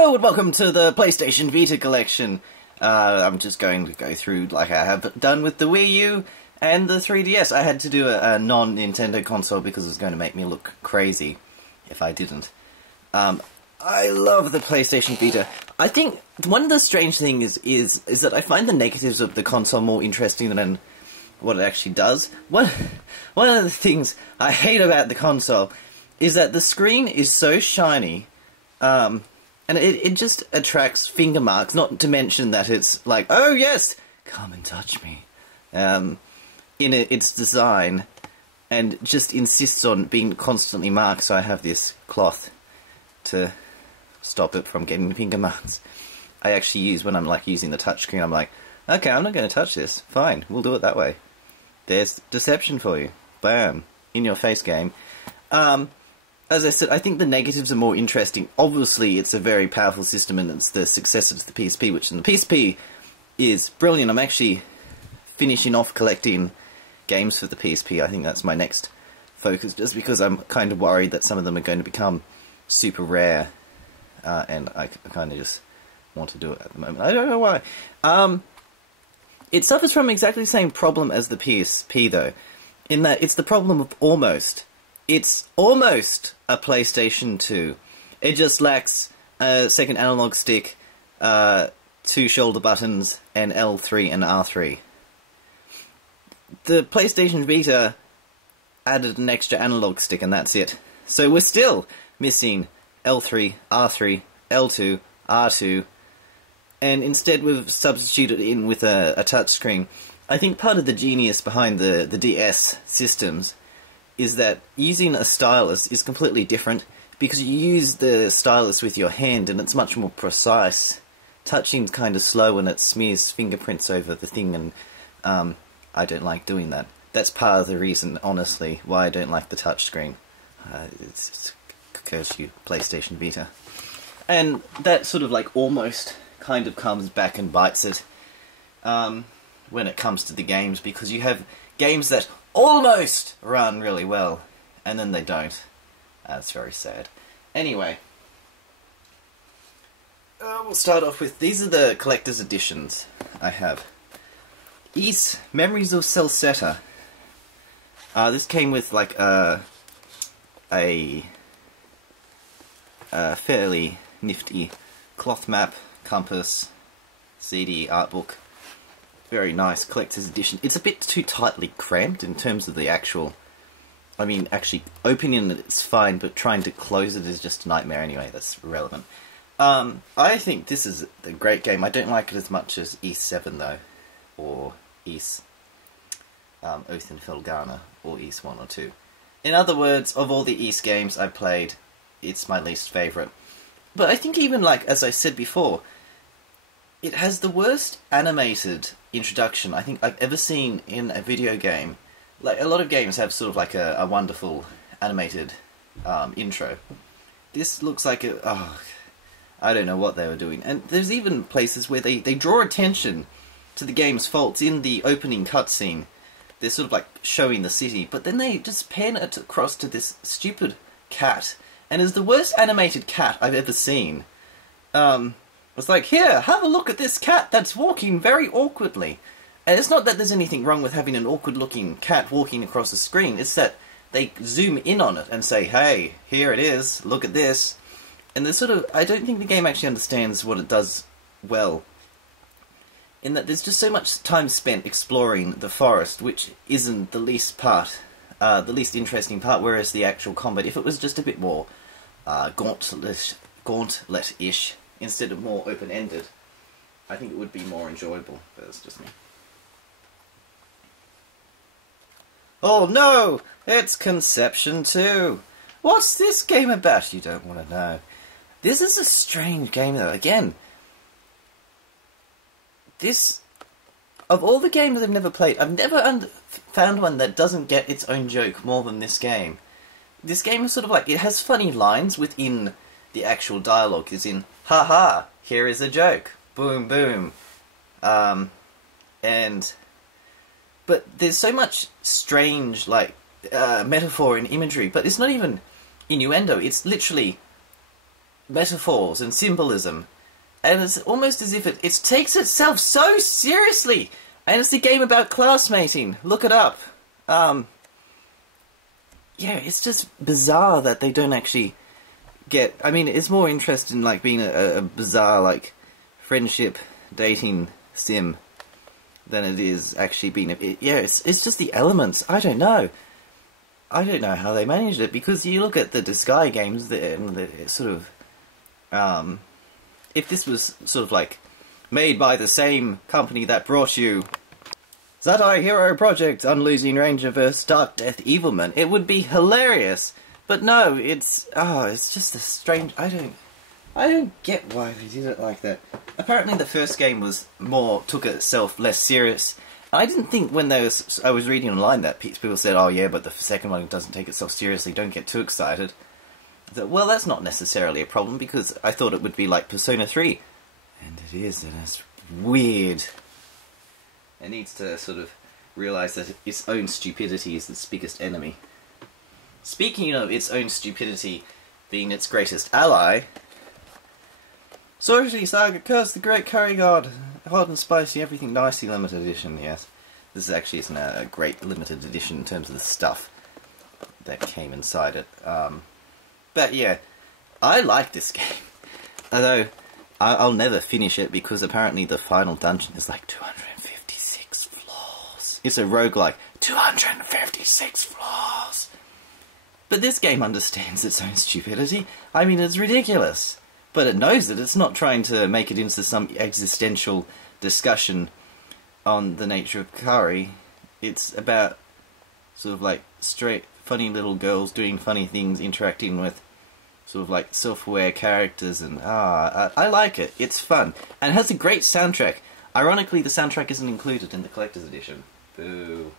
Hello and welcome to the PlayStation Vita Collection. I'm just going to go through like I have done with the Wii U and the 3DS. I had to do a non-Nintendo console because it was going to make me look crazy if I didn't. I love the PlayStation Vita. I think one of the strange things is that I find the negatives of the console more interesting than what it actually does. One of the things I hate about the console is that the screen is so shiny, and it just attracts finger marks, not to mention that it's like, oh yes, come and touch me, in its design, and just insists on being constantly marked, so I have this cloth to stop it from getting finger marks. I actually use, when I'm like using the touchscreen, I'm like, okay, I'm not going to touch this, fine, we'll do it that way. There's deception for you. Bam. In your face game. As I said, I think the negatives are more interesting. Obviously, it's a very powerful system and it's the successor to the PSP, which in the PSP is brilliant. I'm actually finishing off collecting games for the PSP. I think that's my next focus, just because I'm kind of worried that some of them are going to become super rare, and I kind of just want to do it at the moment. I don't know why. It suffers from exactly the same problem as the PSP, though, in that it's the problem of almost. It's almost a PlayStation 2. It just lacks a second analog stick, 2 shoulder buttons, and L3 and R3. The PlayStation Vita added an extra analog stick, and that's it. So we're still missing L3, R3, L2, R2, and instead we've substituted in with a touchscreen. I think part of the genius behind the DS systems is that using a stylus is completely different, because you use the stylus with your hand and it's much more precise. Touching's kind of slow and it smears fingerprints over the thing, and I don't like doing that. That's part of the reason, honestly, why I don't like the touchscreen. It's curse you, PlayStation Vita. And that sort of like almost kind of comes back and bites it when it comes to the games, because you have games that almost run really well, and then they don't. That's very sad. Anyway, we'll start off with, these are the collector's editions I have. Ys, Memories of Celceta. This came with like a fairly nifty cloth map, compass, CD, art book. Very nice collector's edition. It's a bit too tightly cramped in terms of the actual... I mean, actually, opening it is fine, but trying to close it is just a nightmare anyway. That's irrelevant. I think this is a great game. I don't like it as much as Ys 7, though. Or Ys Oath and Felghana, or Ys 1 or 2. In other words, of all the Ys games I've played, it's my least favourite. But I think even, like, as I said before, it has the worst animated introduction I think I've ever seen in a video game. Like, a lot of games have sort of like a wonderful animated intro. This looks like a... oh, I don't know what they were doing. And there's even places where they draw attention to the game's faults in the opening cutscene. They're sort of like showing the city, but then they just pan it across to this stupid cat. And it's the worst animated cat I've ever seen. It's like, here, have a look at this cat that's walking very awkwardly. And it's not that there's anything wrong with having an awkward-looking cat walking across the screen, it's that they zoom in on it and say, hey, here it is, look at this. And there's sort of, I don't think the game actually understands what it does well. In that there's just so much time spent exploring the forest, which isn't the least part, the least interesting part, whereas the actual combat, if it was just a bit more gauntlet-ish, instead of more open-ended, I think it would be more enjoyable, but that's just me. Oh no! It's Conception 2! What's this game about? You don't want to know. This is a strange game, though. Again, this... of all the games I've never played, I've never found one that doesn't get its own joke more than this game. This game is sort of like, it has funny lines within the actual dialogue, as in, haha, here is a joke, boom boom. But there's so much strange, like, metaphor and imagery, but it's not even innuendo, it's literally metaphors and symbolism, and it's almost as if it takes itself so seriously. And it's a game about classmating. Look it up. Yeah, it's just bizarre that they don't actually get... I mean, it's more interested in, like, being a bizarre, like, friendship, dating sim than it is actually being... yeah, it's just the elements. I don't know. I don't know how they managed it, because you look at the Disgaea games, and it's sort of... if this was sort of, like, made by the same company that brought you Zatai Hero Project on Losing Ranger vs Dark Death Evilman, it would be hilarious. But no, it's just a strange... I don't get why they did it like that. Apparently the first game took itself less serious. I didn't think when I was reading online that people said, oh yeah, but the second one doesn't take itself seriously, don't get too excited. Well, that's not necessarily a problem, because I thought it would be like Persona 3. And it is, and it's weird. It needs to sort of realise that its own stupidity is its biggest enemy. Speaking of its own stupidity being its greatest ally, Sorcery Saga Curse, the Great Curry God. Hot and spicy, everything nicey, limited edition, yes. This actually isn't a great limited edition in terms of the stuff that came inside it. But yeah, I like this game. Although, I'll never finish it because apparently the final dungeon is like 256 floors. It's a roguelike. 256 floors! But this game understands its own stupidity. I mean, it's ridiculous. But it knows that it's not trying to make it into some existential discussion on the nature of Kari. It's about sort of like straight, funny little girls doing funny things, interacting with sort of like self-aware characters, and I like it. It's fun. And it has a great soundtrack. Ironically, the soundtrack isn't included in the collector's edition. Boo.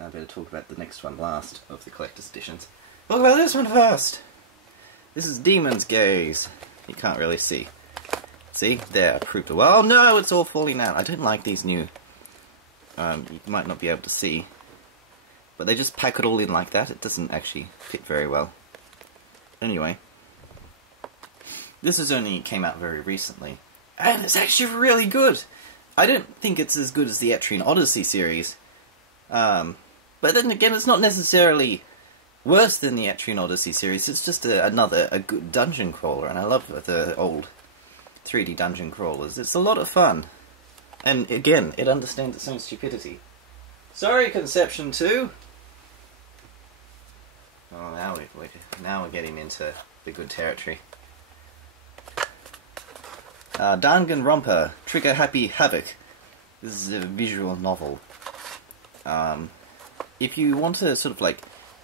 I better talk about the next one last of the collector's editions. Talk about this one first! This is Demon's Gaze. You can't really see. See? There, I proved it. Well, no, it's all falling out. I don't like these new... you might not be able to see. But they just pack it all in like that. It doesn't actually fit very well. Anyway. This only came out very recently. And it's actually really good! I don't think it's as good as the Etrian Odyssey series. But then again, it's not necessarily worse than the Etrian Odyssey series. It's just a good dungeon crawler, and I love the old 3D dungeon crawlers. It's a lot of fun. And again, it understands its own stupidity. Sorry, Conception 2! Oh, now we're getting into the good territory. Danganronpa, Trigger Happy Havoc. This is a visual novel. If you want to sort of like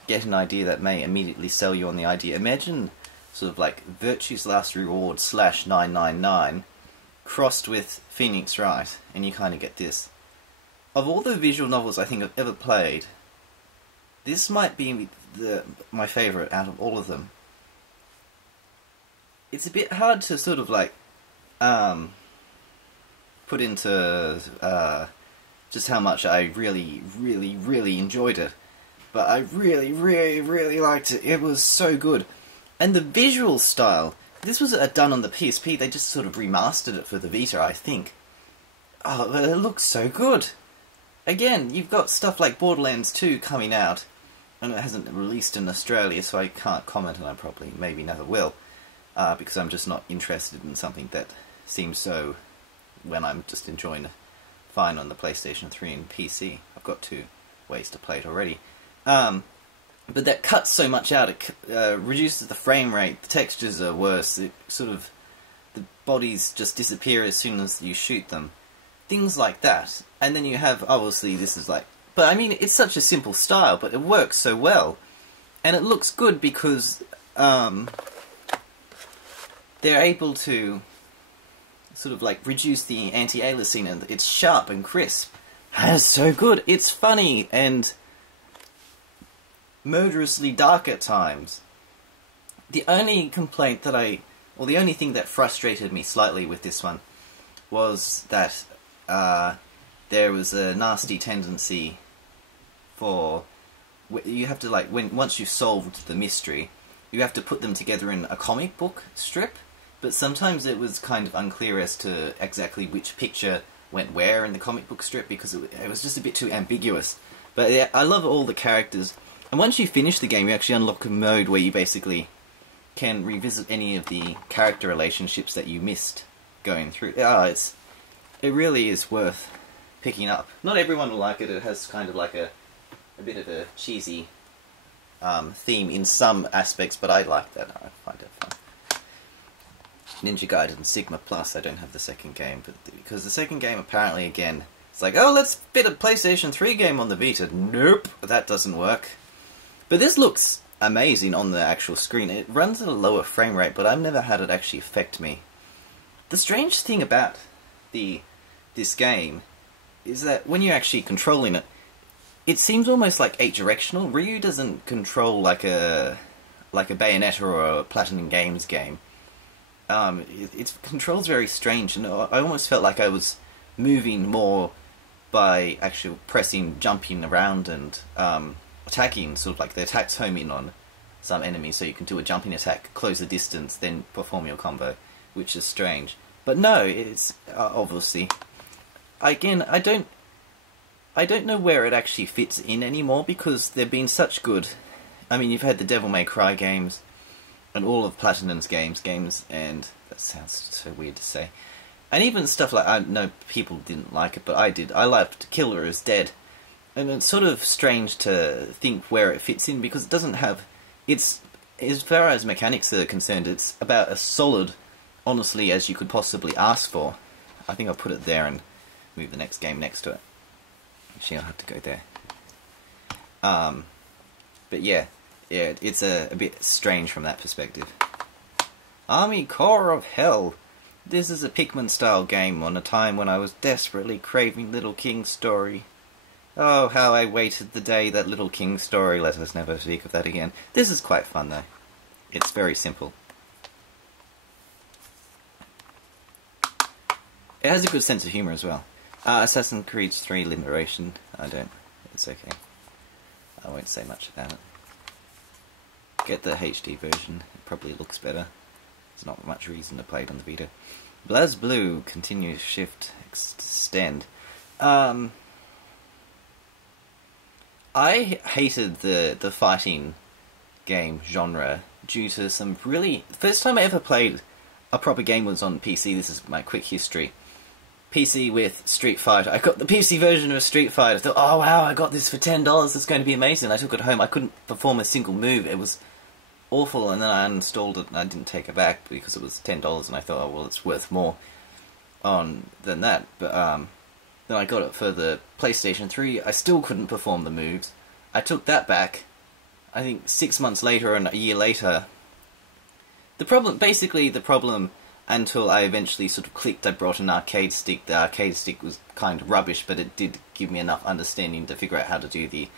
get an idea that may immediately sell you on the idea, imagine sort of like Virtue's Last Reward / 999 crossed with Phoenix Wright, and you kind of get this. Of all the visual novels I think I've ever played, this might be my favourite out of all of them. It's a bit hard to sort of like put into just how much I really, really, really enjoyed it. But I really, really, really liked it. It was so good. And the visual style, this was done on the PSP, they just sort of remastered it for the Vita, I think. Oh, but it looks so good. Again, you've got stuff like Borderlands 2 coming out, and it hasn't released in Australia, so I can't comment on it properly, maybe never will, because I'm just not interested in something that seems so, when I'm just enjoying it fine on the PlayStation 3 and PC. I've got 2 ways to play it already. But that cuts so much out, it reduces the frame rate, the textures are worse, it sort of, the bodies just disappear as soon as you shoot them. Things like that. And then you have, obviously this is like, but I mean, it's such a simple style, but it works so well. And it looks good because, they're able to sort of like reduce the anti-aliasing, and it's sharp and crisp. And it's so good, it's funny, and murderously dark at times. The only complaint that or the only thing that frustrated me slightly with this one was that there was a nasty tendency for you have to like once you've solved the mystery, you have to put them together in a comic book strip, but sometimes it was kind of unclear as to exactly which picture went where in the comic book strip, because it was just a bit too ambiguous. But yeah, I love all the characters, and once you finish the game, you actually unlock a mode where you basically can revisit any of the character relationships that you missed going through. It really is worth picking up. Not everyone will like it. It has kind of like a bit of a cheesy theme in some aspects, but I like that. I find it fun. Ninja Gaiden Sigma Plus, I don't have the second game, but because the second game apparently, again, it's like, oh, let's fit a PlayStation 3 game on the Vita. Nope, that doesn't work. But this looks amazing on the actual screen. It runs at a lower frame rate, but I've never had it actually affect me. The strange thing about this game is that when you're actually controlling it, it seems almost like 8-directional. Ryu doesn't control like a Bayonetta or a Platinum Games game. It controls very strange, and I almost felt like I was moving more by actually jumping around and attacking, sort of like the attacks home in on some enemies, so you can do a jumping attack, close the distance, then perform your combo, which is strange. But no, it's obviously... Again, I don't know where it actually fits in anymore, because they've been such good... I mean, you've had the Devil May Cry games, and all of Platinum's games, and that sounds so weird to say. And even stuff like, I know people didn't like it, but I did. I liked Killer is Dead. And it's sort of strange to think where it fits in, because it doesn't have... It's, as far as mechanics are concerned, it's about as solid, honestly, as you could possibly ask for. I think I'll put it there and move the next game next to it. Actually, I'll have to go there. But yeah, it's a bit strange from that perspective. Army Corps of Hell. This is a Pikmin-style game on a time when I was desperately craving Little King's story. Oh, how I waited the day that Little King's story, let us never speak of that again. This is quite fun, though. It's very simple. It has a good sense of humour as well. Assassin's Creed 3 Liberation. It's okay. I won't say much about it. Get the HD version. It probably looks better. There's not much reason to play it on the Vita. BlazBlue, continue, shift, extend. I hated the fighting game genre due to some really... The first time I ever played a proper game was on PC. This is my quick history. PC with Street Fighter. I got the PC version of Street Fighter. I thought, oh wow, I got this for $10. It's going to be amazing. I took it home. I couldn't perform a single move. It was awful, and then I uninstalled it and I didn't take it back because it was $10, and I thought, oh well, it's worth more than that. But then I got it for the PlayStation 3. I still couldn't perform the moves. I took that back. I think 6 months later and a year later. The problem, until I eventually sort of clicked, I brought an arcade stick. The arcade stick was kind of rubbish, but it did give me enough understanding to figure out how to do the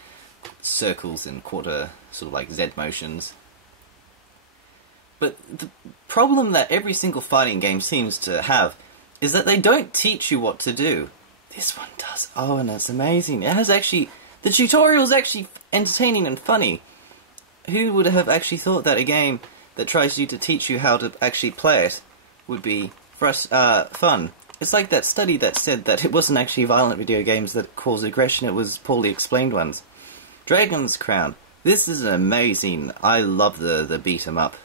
circles and quarter, sort of like Z motions. But the problem that every single fighting game seems to have is that they don't teach you what to do. This one does. Oh, and it's amazing. It has actually... The tutorial's actually entertaining and funny. Who would have actually thought that a game that tries to teach you how to actually play it would be fun? It's like that study that said that it wasn't actually violent video games that cause aggression, it was poorly explained ones. Dragon's Crown. This is amazing. I love the beat-em-up.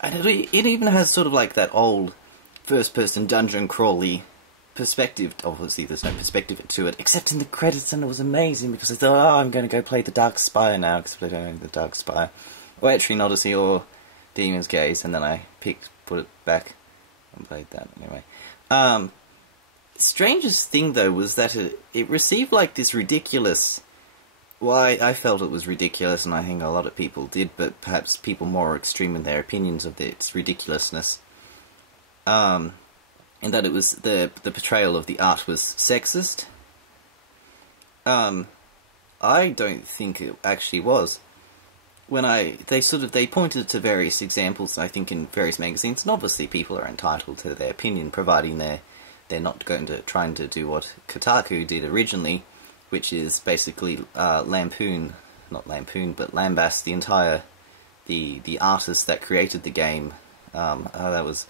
And it even has sort of like that old first-person dungeon crawly perspective. Obviously there's no perspective to it, except in the credits, and it was amazing because I thought, oh, I'm going to go play the Dark Spire now, because I don't know the Dark Spire. Or Etrian Odyssey or Demon's Gaze, and then I put it back and played that anyway. Strangest thing though was that it received like this ridiculous... Well, I felt it was ridiculous, and I think a lot of people did, but perhaps people more extreme in their opinions of its ridiculousness. And that it was the portrayal of the art was sexist. I don't think it actually was. When they pointed to various examples, I think in various magazines, and obviously people are entitled to their opinion, providing they're not trying to do what Kotaku did originally, which is basically lambast the entire the artist that created the game. That was...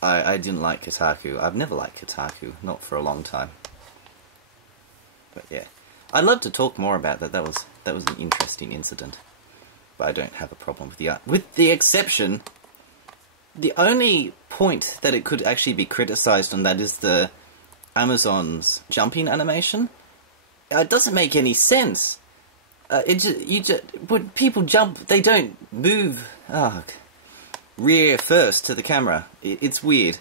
I didn't like Kotaku. I've never liked Kotaku, not for a long time. But yeah, I'd love to talk more about that. That was an interesting incident. But I don't have a problem with the art. With the exception, the only point that it could actually be criticised on that is the Amazon's jumping animation. It doesn't make any sense. When people jump, they don't move rear first to the camera. It's weird.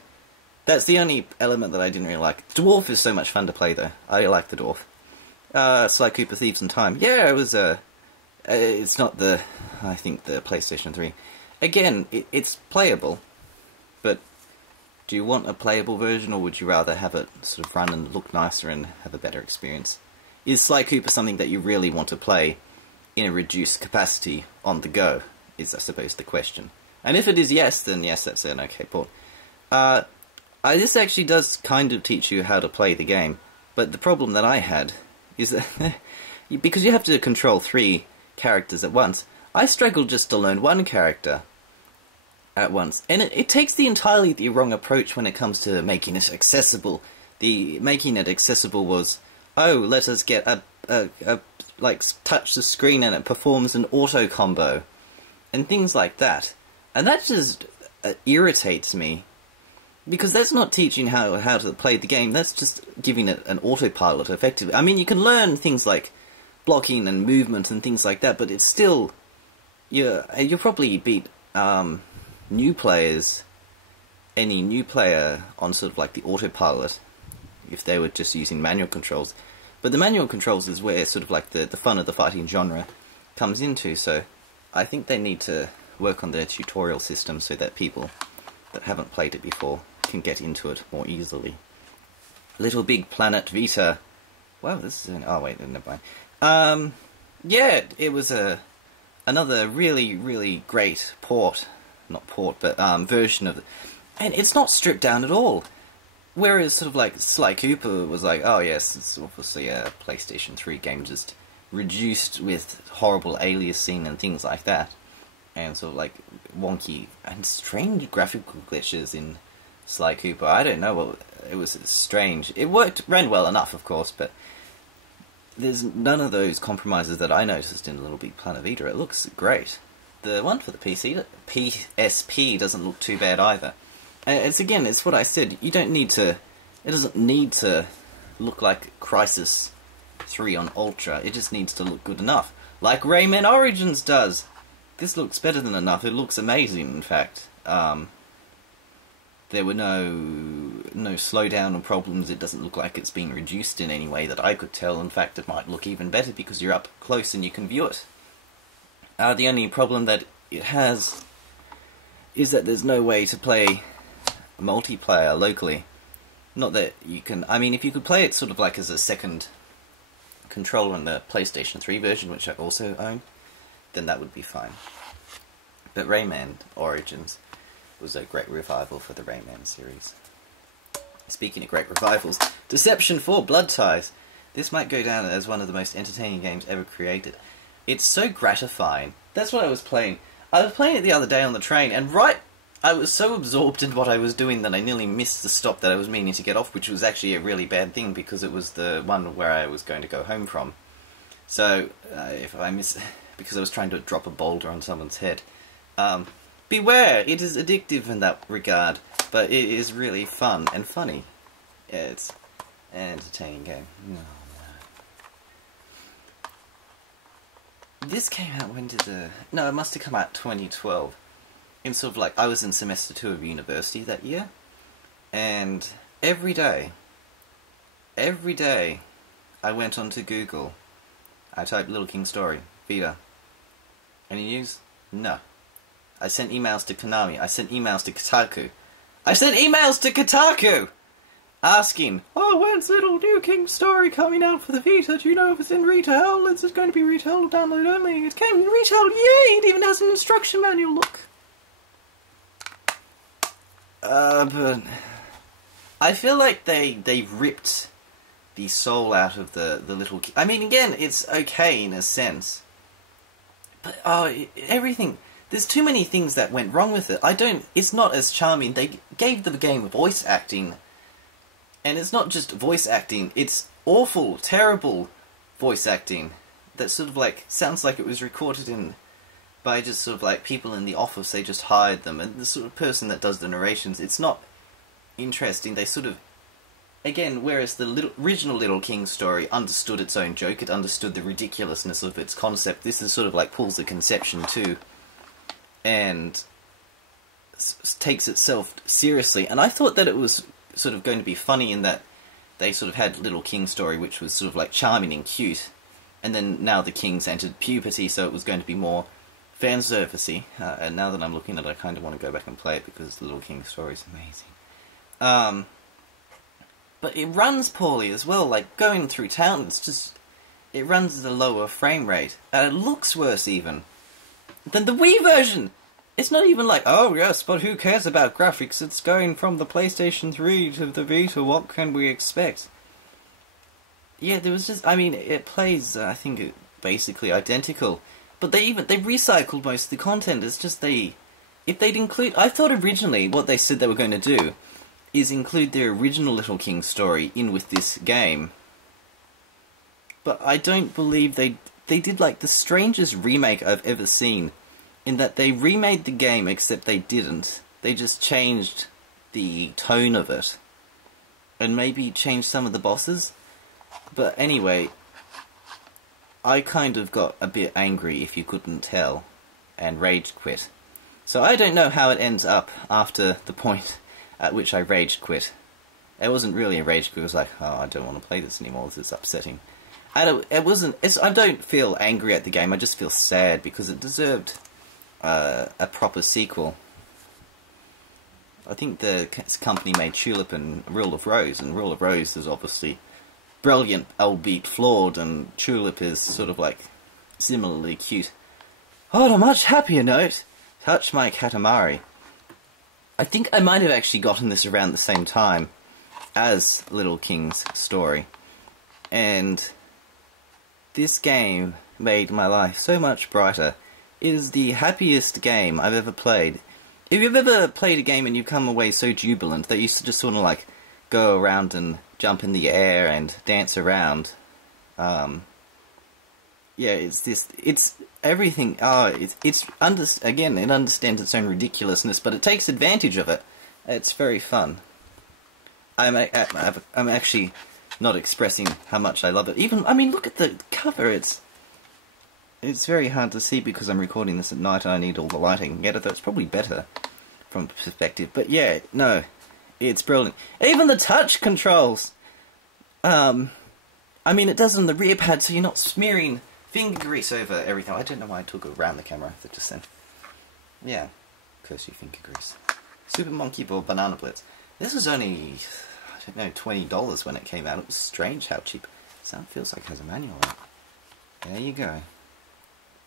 That's the only element that I didn't really like. Dwarf is so much fun to play, though. I like the Dwarf. Sly Cooper Thieves in Time. Yeah, it was it's not the... I think the PlayStation 3. Again, it's playable. But do you want a playable version, or would you rather have it sort of run and look nicer and have a better experience? Is Sly Cooper something that you really want to play in a reduced capacity on the go, is I suppose the question. And if it is yes, then yes, that's an okay port. This actually does kind of teach you how to play the game, but the problem that I had is that because you have to control 3 characters at once, I struggled just to learn 1 character at once. And it takes the entirely the wrong approach when it comes to making it accessible. Making it accessible was, oh, let us get like, touch the screen and it performs an auto combo. And things like that. And that just irritates me. Because that's not teaching how to play the game, that's just giving it an autopilot, effectively. I mean, you can learn things like blocking and movement and things like that, but it's still... You'll probably beat new players, any new player, on sort of like the autopilot, if they were just using manual controls. But the manual controls is where sort of like the fun of the fighting genre comes into, so I think they need to work on their tutorial system so that people that haven't played it before can get into it more easily. LittleBigPlanet Vita. Wow, this is... oh wait, never mind. Yeah, it was another really, really great version of it. And it's not stripped down at all. Whereas sort of like Sly Cooper was like, oh yes, it's obviously a PlayStation 3 game just reduced with horrible aliasing and things like that. And sort of like wonky and strange graphical glitches in Sly Cooper. I don't know, it was strange. It ran well enough, of course, but there's none of those compromises that I noticed in LittleBigPlanet Vita. It looks great. The one for the PSP doesn't look too bad either. And it's what I said, you don't need to... It doesn't need to look like Crysis 3 on Ultra, it just needs to look good enough. Like Rayman Origins does! This looks better than enough, it looks amazing, in fact. There were no slowdown or problems, it doesn't look like it's been reduced in any way that I could tell. In fact, it might look even better because you're up close and you can view it. The only problem that it has is that there's no way to play multiplayer locally. Not that you can... I mean, if you could play it sort of like as a second controller in the PlayStation 3 version, which I also own, then that would be fine. But Rayman Origins was a great revival for the Rayman series. Speaking of great revivals, Deception 4 Blood Ties. This might go down as one of the most entertaining games ever created. It's so gratifying. That's what I was playing. I was playing it the other day on the train, and I was so absorbed in what I was doing that I nearly missed the stop that I was meaning to get off, which was actually a really bad thing because it was the one where I was going to go home from. So, if I miss... because I was trying to drop a boulder on someone's head. Beware! It is addictive in that regard, but it is really fun and funny. Yeah, it's an entertaining game. No. This came out, when did the... No, it must have come out 2012. In sort of like, I was in semester 2 of university that year, and every day, I went onto Google, I typed Little King Story, Vita. Any news? No. I sent emails to Konami, I sent emails to Kotaku. Asking, oh, when's Little New King Story coming out for the Vita? Do you know if it's in retail? Is it going to be retail or download only? It came in retail, yay! It even has an instruction manual, look. But I feel like they ripped the soul out of the Little King. I mean, again, it's okay in a sense, But, everything... There's too many things that went wrong with it. It's not as charming. They gave the game voice acting. And it's not just voice acting, it's awful, terrible voice acting. That sort of like, sounds like it was recorded by just sort of like people in the office, they just hired them. And the sort of person that does the narrations, it's not interesting. They sort of, again, whereas the original Little King story understood its own joke, it understood the ridiculousness of its concept, this is sort of like pulls the conception too. And takes itself seriously. And I thought that it was sort of going to be funny in that they sort of had Little King story, which was sort of like charming and cute. And then now the kings entered puberty, so it was going to be more fan servicey. And now that I'm looking at it, I kind of want to go back and play it because the Little King story is amazing. But it runs poorly as well. Like going through town, it runs at a lower frame rate, and it looks worse even than the Wii version. It's not even like, oh yes, but who cares about graphics? It's going from the PlayStation 3 to the Vita, what can we expect? Yeah, there was just, I mean, it plays, I think, basically identical. But they recycled most of the content. It's just if they'd include, I thought originally what they said they were going to do is include their original Little King story in with this game. But I don't believe they did like the strangest remake I've ever seen, in that they remade the game except they didn't. They just changed the tone of it. And maybe changed some of the bosses. But anyway, I kind of got a bit angry, if you couldn't tell, and rage quit. So I don't know how it ends up after the point at which I rage quit. It wasn't really a rage quit, it was like, oh, I don't want to play this anymore, this is upsetting. I don't feel angry at the game, I just feel sad because it deserved a proper sequel. I think the company made Tulip and Rule of Rose, and Rule of Rose is obviously brilliant, albeit flawed, and Tulip is sort of like similarly cute. On a much happier note, touch My Katamari. I think I might have actually gotten this around the same time as Little King's story, and this game made my life so much brighter. It is the happiest game I've ever played. If you've ever played a game and you come away so jubilant that you just sort of like go around and jump in the air and dance around, yeah, it's everything. Again, it understands its own ridiculousness, but it takes advantage of it. It's very fun. I'm actually not expressing how much I love it. Even, I mean, look at the cover. It's very hard to see because I'm recording this at night and I need all the lighting. Yeah, that's probably better from perspective. But yeah, no, it's brilliant. Even the touch controls. I mean, it does on the rear pad, so you're not smearing finger grease over everything. I don't know why I took it around the camera just then. Yeah, curse you, finger grease. Super Monkey Ball Banana Blitz. This was only, I don't know, $20 when it came out. It was strange how cheap. Sound feels like it has a manual on it. There you go.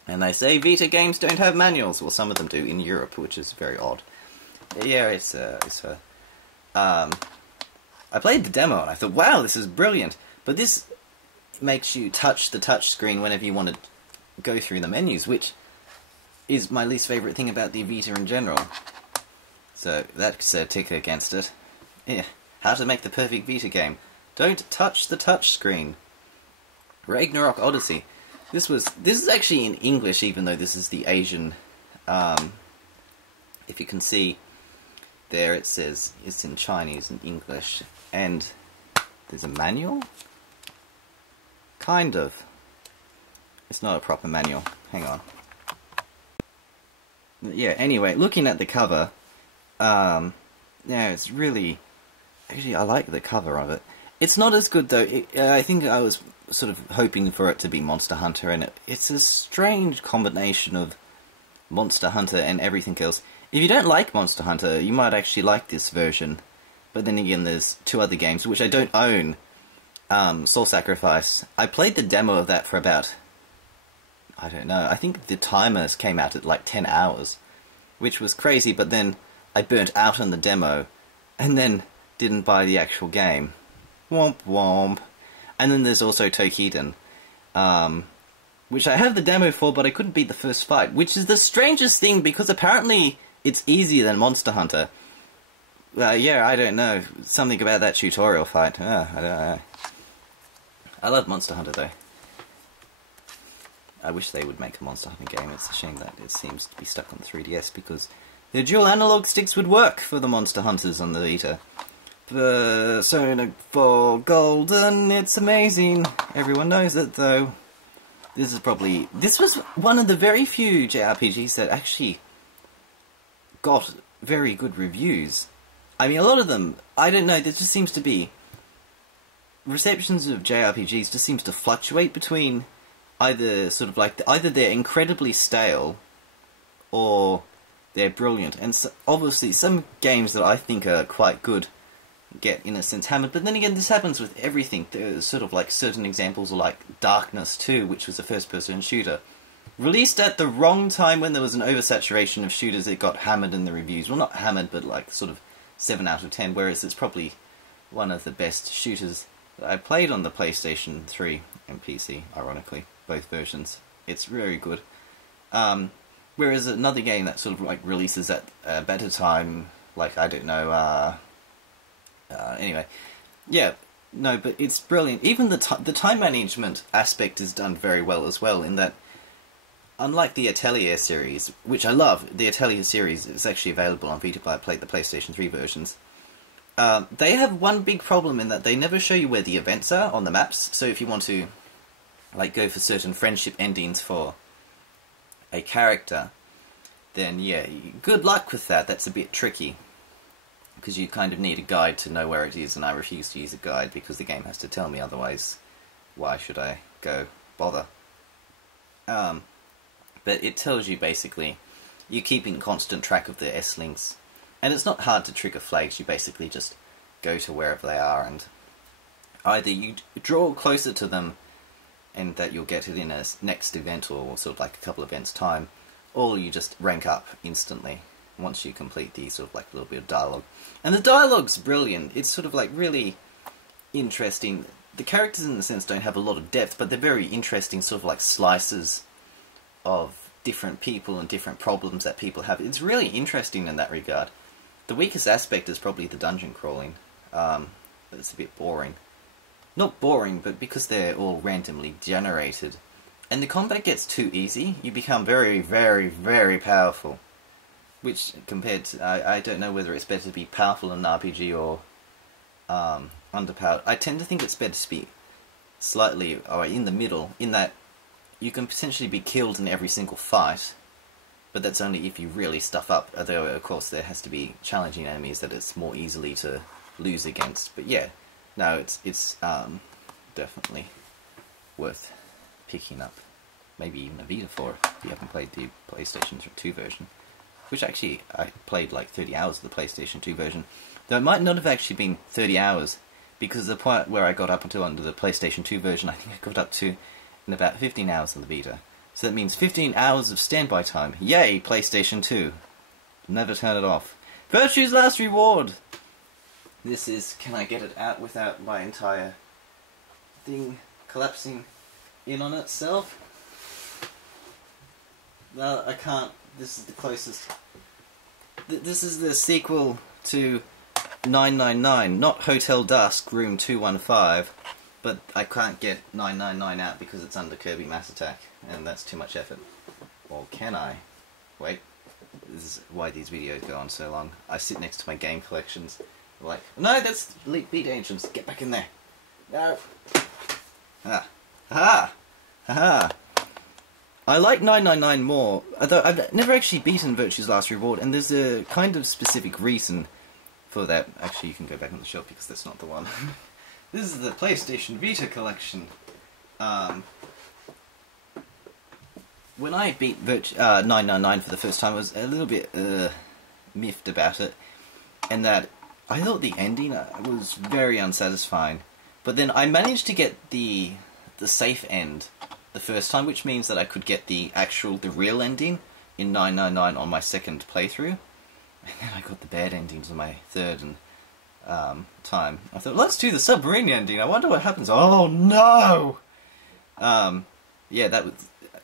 And they say Vita games don't have manuals. Well, some of them do in Europe, which is very odd. Yeah, I played the demo and I thought, wow, this is brilliant. But this makes you touch the touch screen whenever you want to go through the menus, which is my least favourite thing about the Vita in general. So that's a tick against it. Yeah, how to make the perfect Vita game. Don't touch the touch screen. Ragnarok Odyssey. This is actually in English, even though this is the Asian. If you can see there, it says it's in Chinese and English, and there's a manual. Kind of. It's not a proper manual. Hang on. Yeah. Anyway, looking at the cover, yeah, it's really. Actually, I like the cover of it. It's not as good though. I think I was sort of hoping for it to be Monster Hunter, and it's a strange combination of Monster Hunter and everything else. If you don't like Monster Hunter, you might actually like this version. But then again, there's two other games which I don't own. Soul Sacrifice. I played the demo of that for about, I don't know, I think the timers came out at like 10 hours, which was crazy, but then I burnt out on the demo, and then didn't buy the actual game. Womp womp. And then there's also Toukiden. which I have the demo for, but I couldn't beat the first fight, which is the strangest thing, because apparently it's easier than Monster Hunter. Yeah, I don't know. Something about that tutorial fight. I don't know. I love Monster Hunter, though. I wish they would make a Monster Hunter game. It's a shame that it seems to be stuck on the 3DS, because the dual analog sticks would work for the Monster Hunters on the Vita. Persona 4 Golden, it's amazing. Everyone knows it, though. This was one of the very few JRPGs that actually got very good reviews. I mean, a lot of them, I don't know, there just seems to be... receptions of JRPGs just seems to fluctuate between either sort of like, either they're incredibly stale, or they're brilliant. And so, obviously, some games that I think are quite good get, in a sense, hammered. But then again, this happens with everything. There's sort of like certain examples like Darkness 2, which was a first-person shooter. Released at the wrong time when there was an oversaturation of shooters, it got hammered in the reviews. Well, not hammered, but like sort of 7 out of 10, whereas it's probably one of the best shooters that I played on the PlayStation 3 and PC, ironically, both versions. It's very good. Whereas another game that sort of like releases at a better time, like, I don't know, anyway, yeah, no, but it's brilliant. Even the time management aspect is done very well as well, in that, unlike the Atelier series, which I love, the Atelier series is actually available on Vita, but I played the PlayStation 3 versions. They have one big problem in that they never show you where the events are on the maps, so if you want to, like, go for certain friendship endings for a character, then yeah, good luck with that. That's a bit tricky, because you kind of need a guide to know where it is, and I refuse to use a guide because the game has to tell me, otherwise why should I go bother? But it tells you basically, you're keeping constant track of the S-links, and it's not hard to trigger flags. You basically just go to wherever they are, and either you draw closer to them and that you'll get it in a next event, or sort of like a couple events time, or you just rank up instantly once you complete the sort of like a little bit of dialogue. And the dialogue's brilliant. It's sort of like really interesting. The characters in the sense don't have a lot of depth, but they're very interesting sort of like slices of different people and different problems that people have. It's really interesting in that regard. The weakest aspect is probably the dungeon crawling. But it's a bit boring. Not boring, but because they're all randomly generated. And the combat gets too easy, you become very, very, very powerful. Which, compared to... I don't know whether it's better to be powerful in an RPG or underpowered. I tend to think it's better to be slightly or in the middle, in that you can potentially be killed in every single fight, but that's only if you really stuff up. Although, of course, there has to be challenging enemies that it's more easily to lose against. But yeah, no, it's definitely worth picking up. Maybe even a Vita for if you haven't played the PlayStation 2 version. Which actually, I played like 30 hours of the PlayStation 2 version. Though it might not have actually been 30 hours, because the point where I got up until under the PlayStation 2 version, I think I got up to in about 15 hours on the Vita. So that means 15 hours of standby time. Yay, PlayStation 2. Never turn it off. Virtue's Last Reward! This is, can I get it out without my entire thing collapsing in on itself? No, I can't. This is the closest. This is the sequel to 999, not Hotel Dusk, Room 215, but I can't get 999 out because it's under Kirby Mass Attack, and that's too much effort. Or can I? Wait, this is why these videos go on so long. I sit next to my game collections, like, no, that's Elite Beat Ancients, get back in there. No. Ah. Ha! Ha! I like 999 more, although I've never actually beaten Virtue's Last Reward, and there's a kind of specific reason for that. Actually, you can go back on the shelf because that's not the one. This is the PlayStation Vita Collection. When I beat 999 for the first time, I was a little bit miffed about it, and that I thought the ending was very unsatisfying. But then I managed to get the safe end the first time, which means that I could get the real ending in 999 on my second playthrough. And then I got the bad endings on my third time. I thought, let's do the submarine ending. I wonder what happens. Oh no! Yeah, that was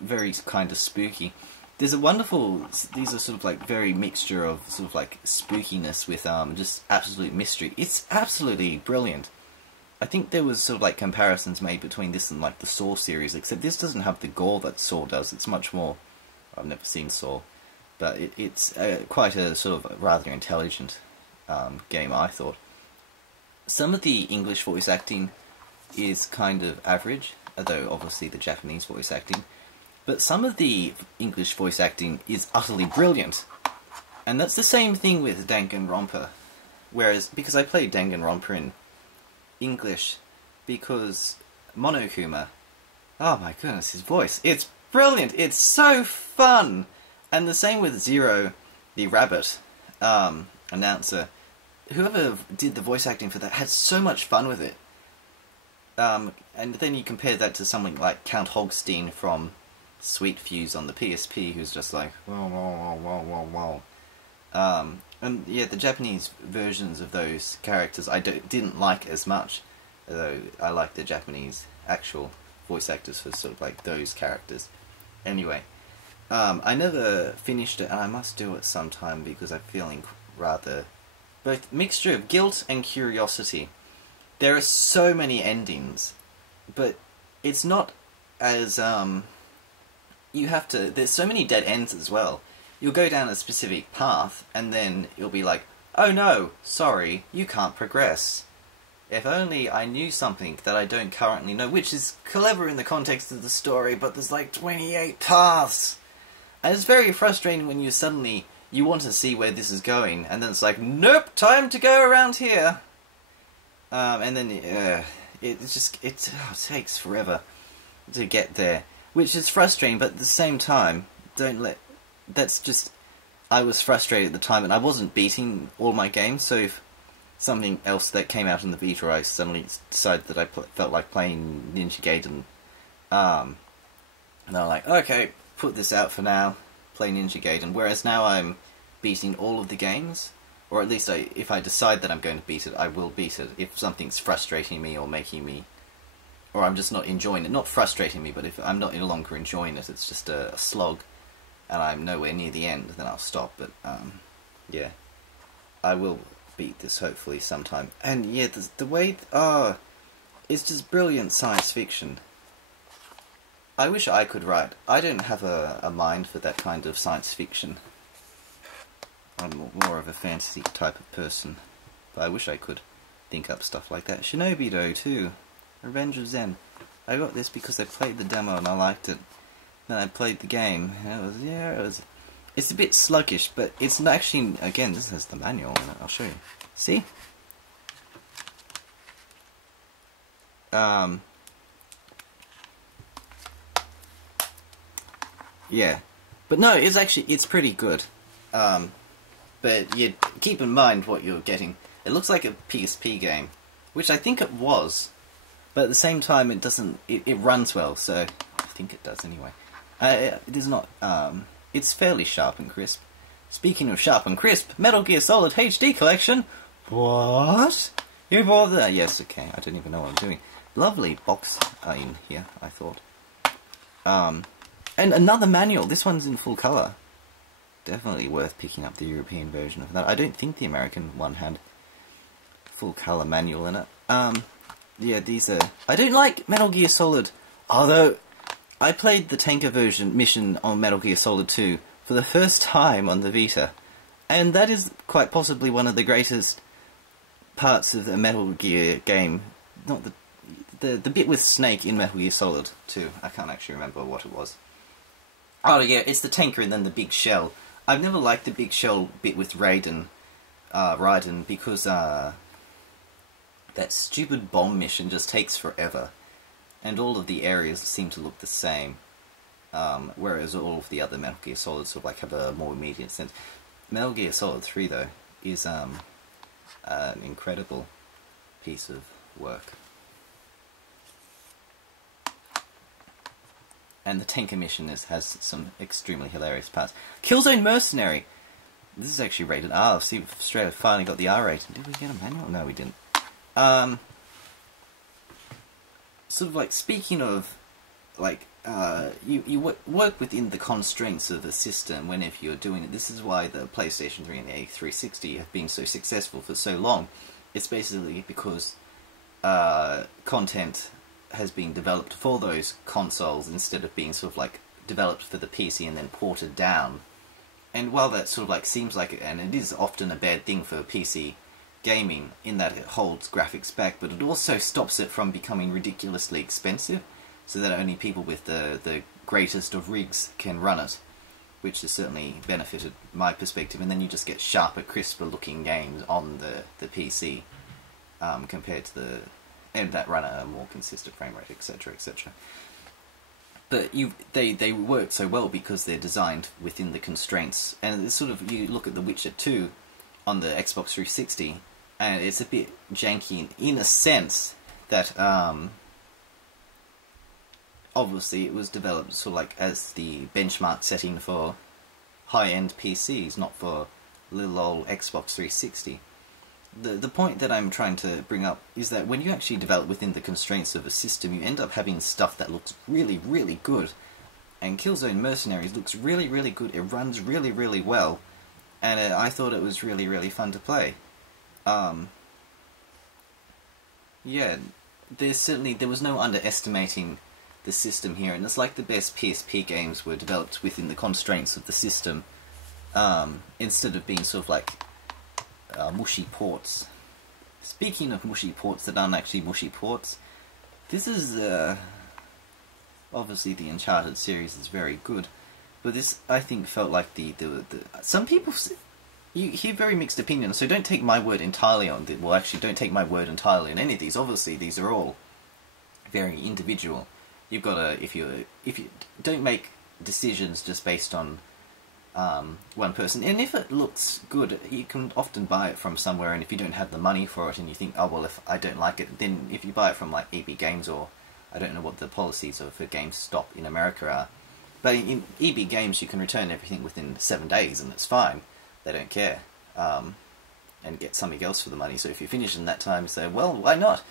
very kind of spooky. There's a wonderful, these are sort of like very mixture of sort of like spookiness with just absolute mystery. It's absolutely brilliant. I think there was sort of like comparisons made between this and like the Saw series, except this doesn't have the gore that Saw does. It's much more, I've never seen Saw, but it's quite a sort of rather intelligent game, I thought. Some of the English voice acting is kind of average, although obviously the Japanese voice acting. But some of the English voice acting is utterly brilliant. And that's the same thing with Danganronpa. Whereas, because I played Danganronpa in English, because Monokuma, oh my goodness, his voice, it's brilliant, it's so fun! And the same with Zero, the rabbit announcer. Whoever did the voice acting for that had so much fun with it. And then you compare that to something like Count Hogstein from Sweet Fuse on the PSP, who's just like, whoa, whoa, whoa, whoa, whoa. And yeah, the Japanese versions of those characters I didn't like as much, although I like the Japanese actual voice actors for sort of like those characters. Anyway, I never finished it, and I must do it sometime because I'm feeling rather both mixture of guilt and curiosity. There are so many endings, but it's not as you have to, there's so many dead ends as well. You'll go down a specific path, and then you'll be like, oh no, sorry, you can't progress. If only I knew something that I don't currently know, which is clever in the context of the story, but there's like 28 paths! And it's very frustrating when you want to see where this is going, and then it's like, nope, time to go around here! And then, it takes forever to get there. Which is frustrating, but at the same time, I was frustrated at the time, and I wasn't beating all my games, so if something else that came out in the Vita, I suddenly decided that I felt like playing Ninja Gaiden. And I'm like, okay, put this out for now, play Ninja Gaiden, whereas now I'm beating all of the games, or at least if I decide that I'm going to beat it, I will beat it, if something's frustrating me or making me, or I'm just not enjoying it. Not frustrating me, but if I'm not any longer enjoying it, it's just a slog, and I'm nowhere near the end, then I'll stop. But, yeah. I will beat this, hopefully, sometime. And, yeah, the way... it's just brilliant science fiction. I wish I could write. I don't have a mind for that kind of science fiction. I'm more of a fantasy type of person. But I wish I could think up stuff like that. Shinobi-Do, too. Revenge of Zen. I got this because I played the demo and I liked it. Then I played the game, and it's a bit sluggish, but it's not actually, again, this has the manual in it, I'll show you. See? Yeah. But no, it's pretty good. But you keep in mind what you're getting. It looks like a PSP game, which I think it was. But at the same time, it doesn't. It runs well, so I think it does anyway. It is not. It's fairly sharp and crisp. Speaking of sharp and crisp, Metal Gear Solid HD Collection. What? You bought that? Yes. Okay. I don't even know what I'm doing. Lovely box in here, I thought. And another manual. This one's in full color. Definitely worth picking up the European version of that. I don't think the American one had full color manual in it. Yeah, these are... I don't like Metal Gear Solid, although I played the tanker mission on Metal Gear Solid 2 for the first time on the Vita, and that is quite possibly one of the greatest parts of the Metal Gear game. Not the bit with Snake in Metal Gear Solid 2. I can't actually remember what it was. Oh yeah, it's the tanker and then the big shell. I've never liked the big shell bit with Raiden, because that stupid bomb mission just takes forever, and all of the areas seem to look the same, whereas all of the other Metal Gear Solids sort of like have a more immediate sense. Metal Gear Solid 3, though, is an incredible piece of work. And the tanker mission has some extremely hilarious parts. Killzone Mercenary! This is actually rated R. See if Australia finally got the R rating. Did we get a manual? No, we didn't. Sort of like, speaking of, like, you work within the constraints of a system whenever you're doing it. This is why the PlayStation 3 and the A360 have been so successful for so long. It's basically because content has been developed for those consoles instead of being sort of like developed for the PC and then ported down. And while that sort of like seems like, and it is often a bad thing for PC gaming in that it holds graphics back, but it also stops it from becoming ridiculously expensive, so that only people with the greatest of rigs can run it, which has certainly benefited my perspective. And then you just get sharper, crisper looking games on the PC compared to and that run at a more consistent frame rate, etc., etc. But they work so well because they're designed within the constraints. And it's sort of, you look at The Witcher 2 on the Xbox 360, and it's a bit janky in a sense that obviously it was developed sort of like as the benchmark setting for high-end PCs, not for little old Xbox 360. The point that I'm trying to bring up is that when you actually develop within the constraints of a system, you end up having stuff that looks really, really good. And Killzone Mercenaries looks really, really good. It runs really, really well. And I thought it was really, really fun to play. Yeah, there was no underestimating the system here, and it's like the best PSP games were developed within the constraints of the system, instead of being sort of like mushy ports. Speaking of mushy ports that aren't actually mushy ports, this is obviously the Uncharted series is very good, but this I think felt like the some people, you hear very mixed opinions, so don't take my word entirely on well, actually don't take my word entirely on any of these. Obviously these are all very individual. You've got to, if you don't make decisions just based on one person, and if it looks good, you can often buy it from somewhere, and if you don't have the money for it and you think, oh well, if I don't like it, then if you buy it from like EB Games, or I don't know what the policies for GameStop in America are, but in EB Games you can return everything within 7 days and it's fine. They don't care, and get something else for the money. So if you finish in that time, say, well, why not?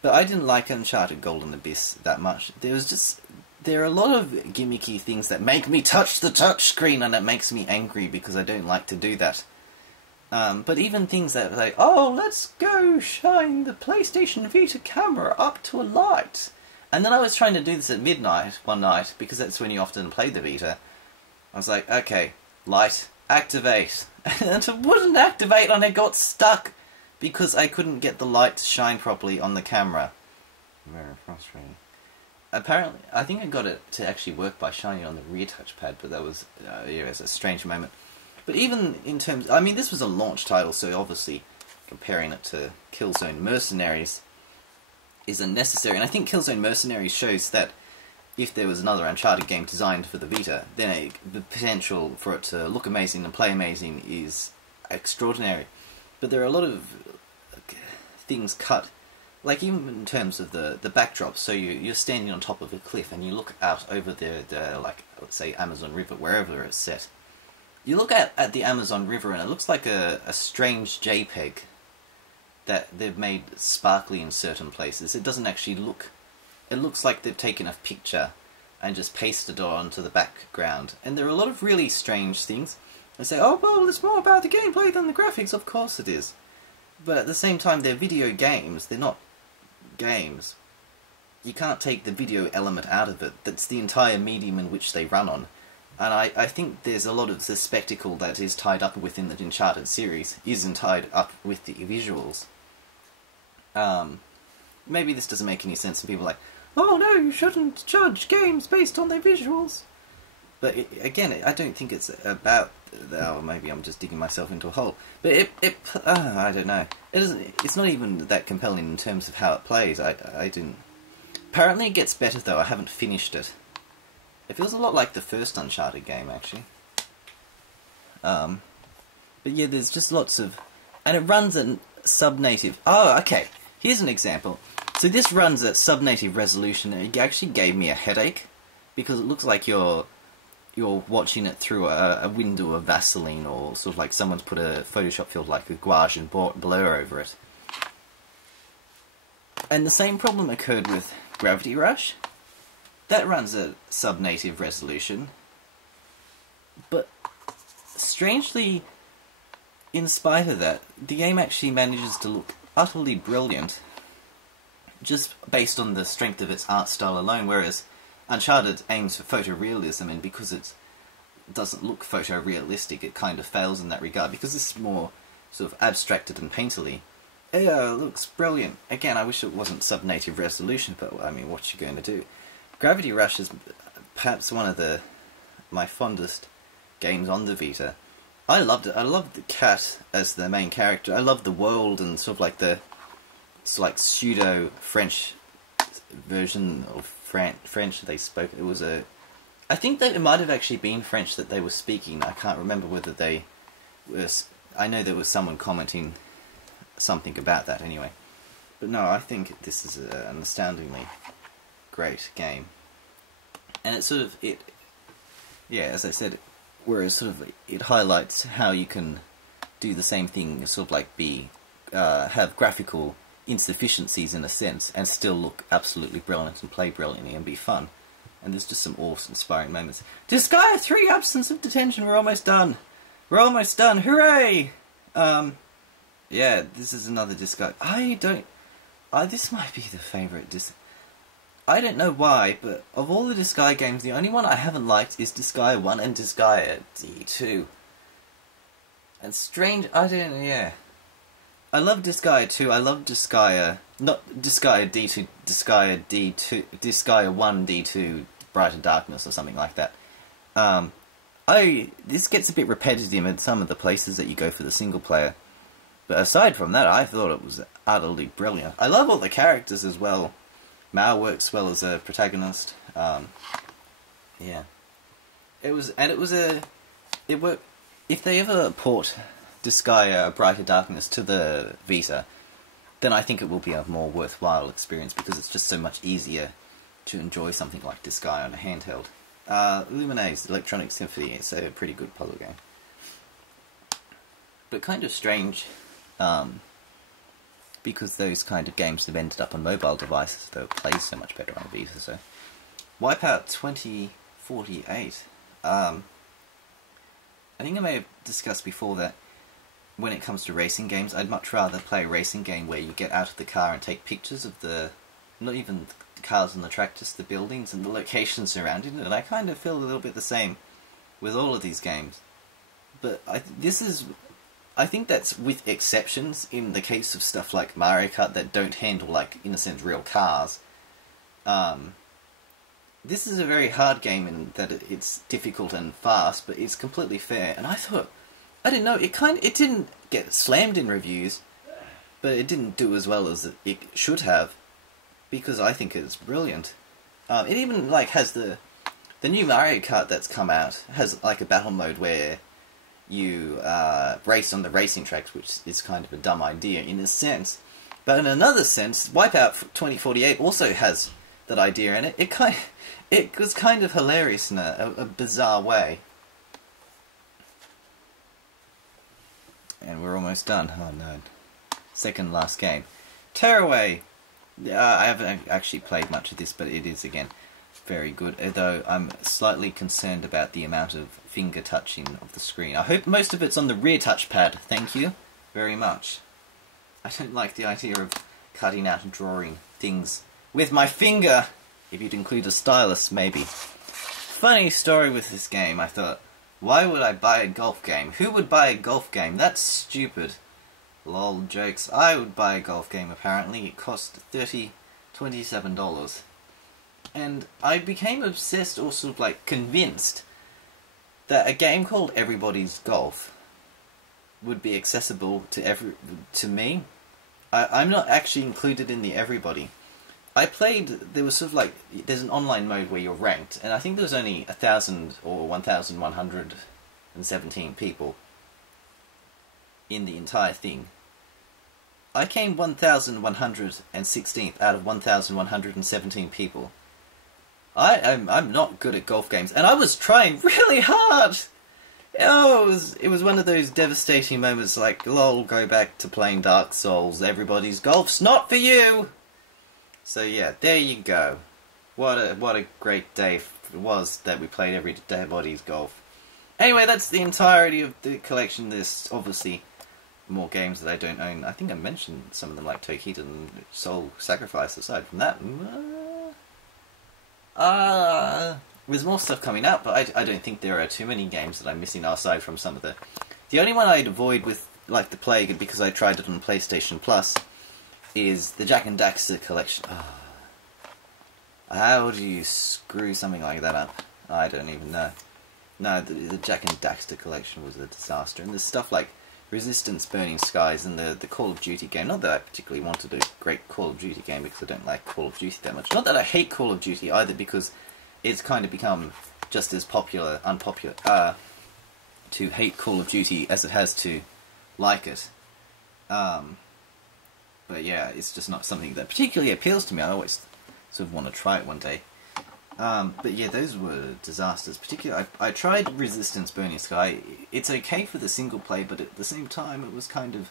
But I didn't like Uncharted Golden Abyss that much. There are a lot of gimmicky things that make me touch the touchscreen, and it makes me angry because I don't like to do that. But even things that like, oh, let's go shine the PlayStation Vita camera up to a light. And then I was trying to do this at midnight one night, because that's when you often play the Vita. I was like, okay, light, activate. And it wouldn't activate, and it got stuck because I couldn't get the light to shine properly on the camera. Very frustrating. Apparently, I think I got it to actually work by shining on the rear touchpad, but that was, yeah, it was a strange moment. But even in terms, I mean, this was a launch title, so obviously comparing it to Killzone Mercenaries is unnecessary. And I think Killzone Mercenaries shows that if there was another Uncharted game designed for the Vita, then the potential for it to look amazing and play amazing is extraordinary. But there are a lot of things cut, like even in terms of the backdrop. So you're standing on top of a cliff and you look out over the like, let's say Amazon River, wherever it's set. You look at the Amazon River and it looks like a strange JPEG that they've made sparkly in certain places. It doesn't actually look, it looks like they've taken a picture and just pasted it onto the background. And there are a lot of really strange things. They say, oh well, it's more about the gameplay than the graphics. Of course it is. But at the same time, they're video games, they're not games. You can't take the video element out of it. That's the entire medium in which they run on. And I think there's a lot of the spectacle that is tied up within the Uncharted series isn't tied up with the visuals. Maybe this doesn't make any sense, and people are like, oh no, you shouldn't judge games based on their visuals. But again, I don't think it's about, or maybe I'm just digging myself into a hole. But I don't know. It's not even that compelling in terms of how it plays. I didn't. Apparently it gets better though. I haven't finished it. It feels a lot like the first Uncharted game, actually. But yeah, there's just lots of, and it runs at sub-native. Oh, okay. Here's an example. So this runs at sub-native resolution, and it actually gave me a headache because it looks like you're watching it through a window of Vaseline, or sort of like someone's put a Photoshop filter like a gouache and blur over it. And the same problem occurred with Gravity Rush. that runs at sub-native resolution, but strangely, in spite of that, the game actually manages to look utterly brilliant, just based on the strength of its art style alone, whereas Uncharted aims for photorealism, and because it doesn't look photorealistic, it kind of fails in that regard, because it's more sort of abstracted and painterly. It looks brilliant. Again, I wish it wasn't sub-native resolution, but I mean, what you going to do? Gravity Rush is perhaps one of my fondest games on the Vita. I loved it. I loved the cat as the main character. I loved the world and sort of like the pseudo-French version of French they spoke. It was I think that it might have actually been French that they were speaking. I can't remember whether they was. I know there was someone commenting something about that anyway. But no, I think this is an astoundingly great game. And it's sort of, yeah, as I said, whereas sort of it highlights how you can do the same thing, sort of like have graphical insufficiencies in a sense, and still look absolutely brilliant and play brilliantly and be fun. And there's just some awesome, inspiring moments. Disgaea 3 Absence of Detention, we're almost done! We're almost done, hooray! Yeah, this is another Disgaea. This might be the favourite I don't know why, but of all the Disgaea games, the only one I haven't liked is Disgaea 1 and Disgaea D2. And strange, yeah. I love Disgaea 2, I love Disgaea, not Disgaea D2, Disgaea D2, Disgaea 1 D2, Brighter Darkness or something like that. This gets a bit repetitive in some of the places that you go for the single player. But aside from that, I thought it was utterly brilliant. I love all the characters as well. Mao works well as a protagonist. Yeah. It worked. If they ever port Disgaea Brighter Darkness to the Vita, then I think it will be a more worthwhile experience, because it's just so much easier to enjoy something like Disgaea on a handheld. Lumine's Electronic Symphony, it's a pretty good puzzle game. But kind of strange, because those kind of games have ended up on mobile devices, though it plays so much better on a Vita, so... Wipeout 2048. I think I may have discussed before that when it comes to racing games, I'd much rather play a racing game where you get out of the car and take pictures of not even the cars on the track, just the buildings and the locations surrounding it, and I kind of feel a little bit the same with all of these games. But I think that's with exceptions in the case of stuff like Mario Kart that don't handle, like, in a sense, real cars. This is a very hard game in that it's difficult and fast, but it's completely fair. And I thought, I didn't know, it didn't get slammed in reviews, but it didn't do as well as it should have, because I think it's brilliant. It even, like, has the new Mario Kart that's come out has, like, a battle mode where you race on the racing tracks, which is kind of a dumb idea in a sense. But in another sense, Wipeout 2048 also has that idea in it. It was kind of hilarious in a bizarre way. And we're almost done. Oh no. Second last game. Tearaway. I haven't actually played much of this, but it is, again, very good. Although I'm slightly concerned about the amount of finger touching of the screen. I hope most of it's on the rear touchpad. Thank you very much. I don't like the idea of cutting out and drawing things with my finger. If you'd include a stylus, maybe. Funny story with this game, I thought, why would I buy a golf game? Who would buy a golf game? That's stupid. Lol, jokes. I would buy a golf game, apparently. It cost $27. And I became obsessed, or sort of like convinced, that a game called Everybody's Golf would be accessible to me. I'm not actually included in the Everybody. I played, there was sort of like, there's an online mode where you're ranked, and I think there was only 1,000 or 1,117 people in the entire thing. I came 1,116th out of 1,117 people. I'm not good at golf games, and I was trying really hard! Oh, it was one of those devastating moments like, lol, go back to playing Dark Souls, Everybody's Golf's not for you! So yeah, there you go. What a great day it was that we played every day Bodies Golf. Anyway, that's the entirety of the collection. There's obviously more games that I don't own. I think I mentioned some of them, like Tokita and Soul Sacrifice. Aside from that, there's more stuff coming out, but I don't think there are too many games that I'm missing aside from some of the... The only one I'd avoid with, like, the Plague, because I tried it on PlayStation Plus, is the Jak and Daxter collection. How do you screw something like that up? I don't even know. No, the Jak and Daxter collection was a disaster, and there's stuff like Resistance Burning Skies and the Call of Duty game. Not that I particularly wanted a great Call of Duty game, because I don't like Call of Duty that much. Not that I hate Call of Duty either, because it's kind of become just as unpopular to hate Call of Duty as it has to like it. But yeah, it's just not something that particularly appeals to me. I always sort of want to try it one day. But yeah, those were disasters. Particularly, I tried Resistance Burning Sky. It's okay for the single play, but at the same time, it was kind of...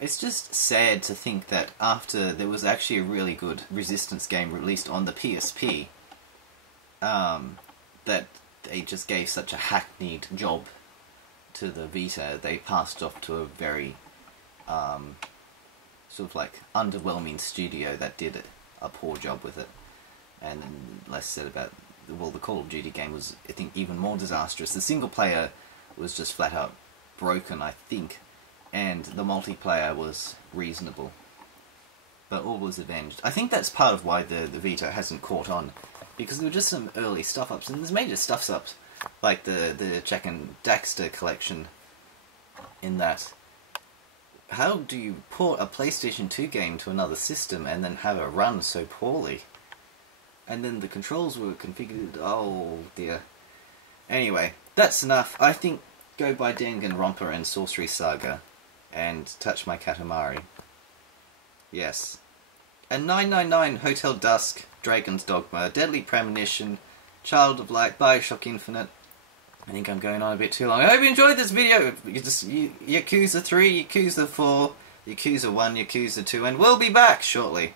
It's just sad to think that after there was actually a really good Resistance game released on the PSP, that they just gave such a hackneyed job to the Vita. They passed off to a very sort of like underwhelming studio that did a poor job with it. And then less said about, well, the Call of Duty game was, I think, even more disastrous. The single player was just flat out broken, I think, and the multiplayer was reasonable. But all was avenged. I think that's part of why the Vita hasn't caught on, because there were just some early stuff-ups, and there's major stuff-ups, like the Jak and Daxter collection, in that, how do you port a PlayStation 2 game to another system and then have it run so poorly? And then the controls were configured, oh dear. Anyway, that's enough. I think go buy Danganronpa and Sorcery Saga, and touch My Katamari. Yes. And 999, Hotel Dusk, Dragon's Dogma, Deadly Premonition, Child of Light, Bioshock Infinite. I think I'm going on a bit too long. I hope you enjoyed this video. Yakuza 3, Yakuza 4, Yakuza 1, Yakuza 2, and we'll be back shortly.